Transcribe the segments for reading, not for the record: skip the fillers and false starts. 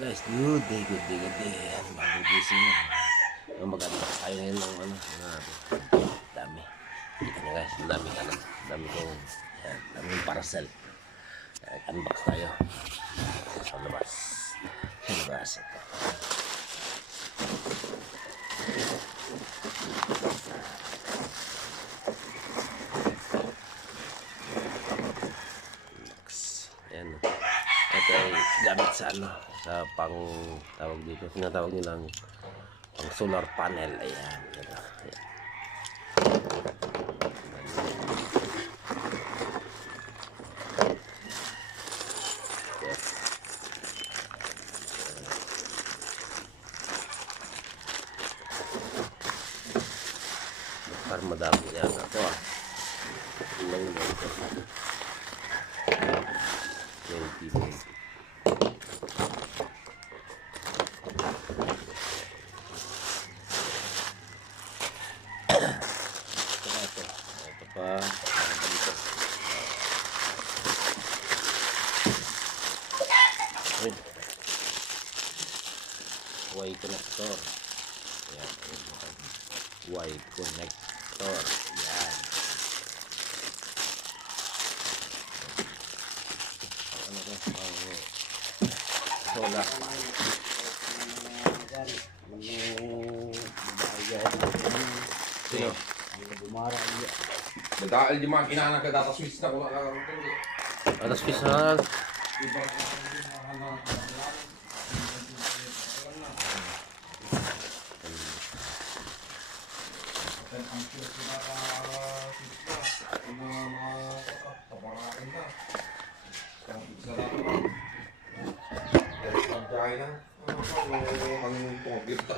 Guys, good day. Yan, bagong gising na. Mag-unbox tayo ngayon ng ano, dami. Kita nyo guys, dami kong, yan, daming parcel. Unbox tayo. Sa labas. Ito. Ayan. Ito ay gamit sa ano, sa pang tawag dito, tinatawag nilang pang solar panel. Ayan, ito. Ayan. Parang madami yan ako ilang ito 20. Ito pa dito. Y connector. Ayan, Y connector. Ayan. Ano ko? Solar panel. Sino? Dahil di makina na data switch na ko Atas pisang.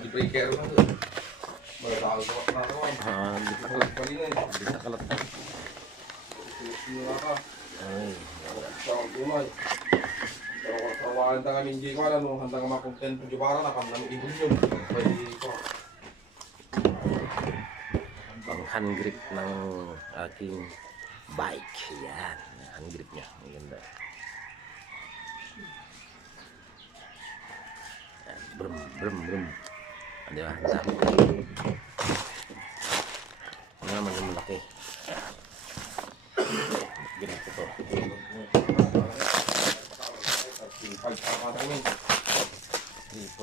di breaker na Hindi ka kalat. Ay. Trawahan ka kami hindi ko alam nung handang makontent ko jubara na kami ibon yun. Pang hand grip ng aking bike. Yan. Hand grip niya. Maganda. Brum. Di ba? Dami. Ano naman yung malaki. Ganito to. 3.5.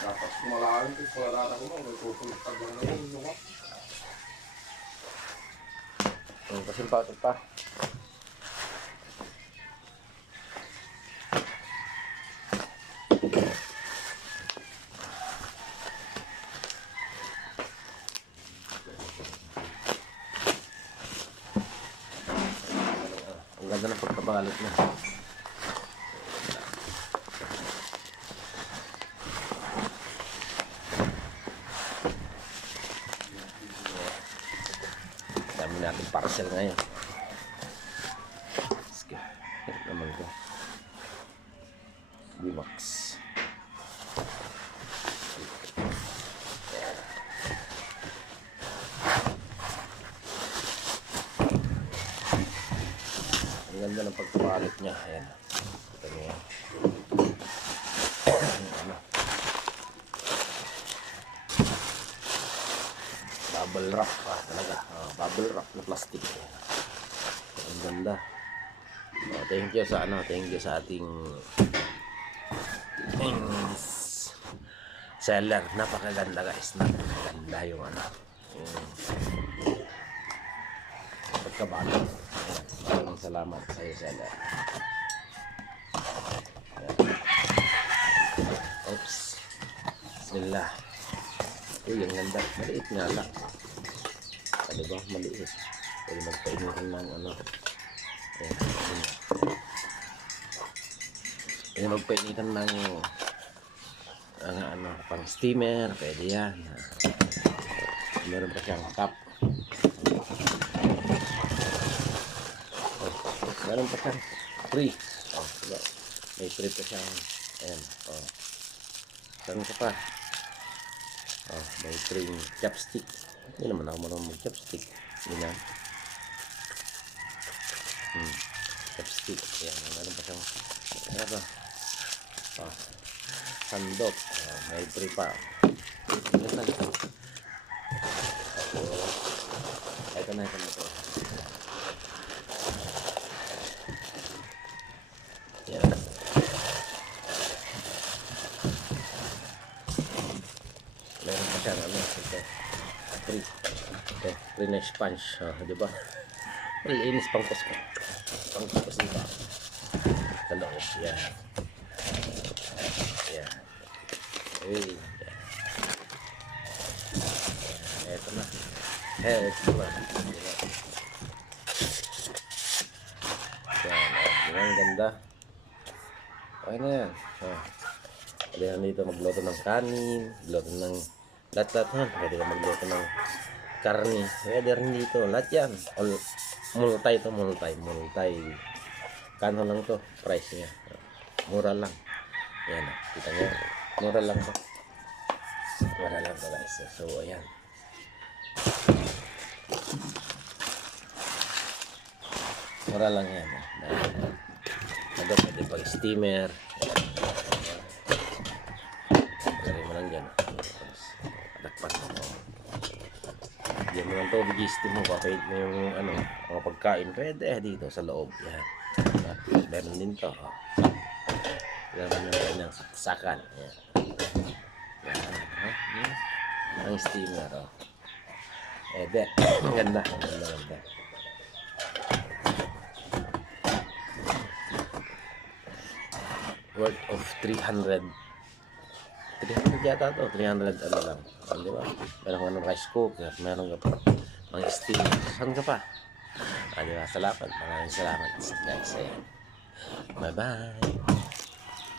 Dapat kumalain ko pala data ko mo tutulog pag ngayon no. Kasi pa. Ang ganda ng pagkabalot na. Dami natin parcel ngayon. Sige. Ito naman ko. Bimax. Ang ganda ng pagkabalot niya. Ayan. Ito niya. Bubble wrap pa talaga. Bubble wrap na plastic. Ang ganda. Thank you sa ating seller. Napakaganda guys. Napakaganda yung pagkabalot. Maraming salamat sa iyo seller. Oops. Bismillah. Uy, ang ganda. Maliit nga lang. Diba? Maliit. Pwede magpainitin ng ayan. Pwede magpainitan ng pang steamer. Pwede yan. Meron pa siyang cup. Meron pa siyang free. Diba? May free pa siyang ayan. Saan ka pa? May free chopstick. Hindi naman ako marunong mag-chopstick. Ganyan. Chopstick. Ayan. Meron pa siyang sandok. May free pa. Ito na to. Yan. Meron pa siya, ano, ito. Free. Ito, free na sponge. Di ba? Malinis pang kusko. Pang kusko nito. Sa loob. Yan. Yan. Ay. Ito na. Ito na. Yan. Ang ganda. Okay na yan. Pwede na dito magluto ng kanin, magluto ng lahat-lahat yan. Pwede ka magluto ng karni. Pwede rin dito. Lahat yan. Multay to, multay. Kano lang to, price niya. Mura lang. Yan. Kita niyo. Mura lang to. Mura lang to guys. So, ayan. Mura lang yan. Pwede pag steamer. Lagay mo lang dyan. Adakpan mo. Diyan mo lang tubig, steam mo. Kapag mo yung mga pagkain. Pwede dito sa loob. Yan. Meron din to. Meron yung kanyang saksakan. Yan. Yan. Ang steamer. Ganda. Ganda. Worth of 300 yata to, 300 ano lang, di ba? Meron ka ng rice cooker, meron ka pa mga steamer, saan ka pa? Di ba? Salamat, maraming salamat guys, ayan. Bye bye.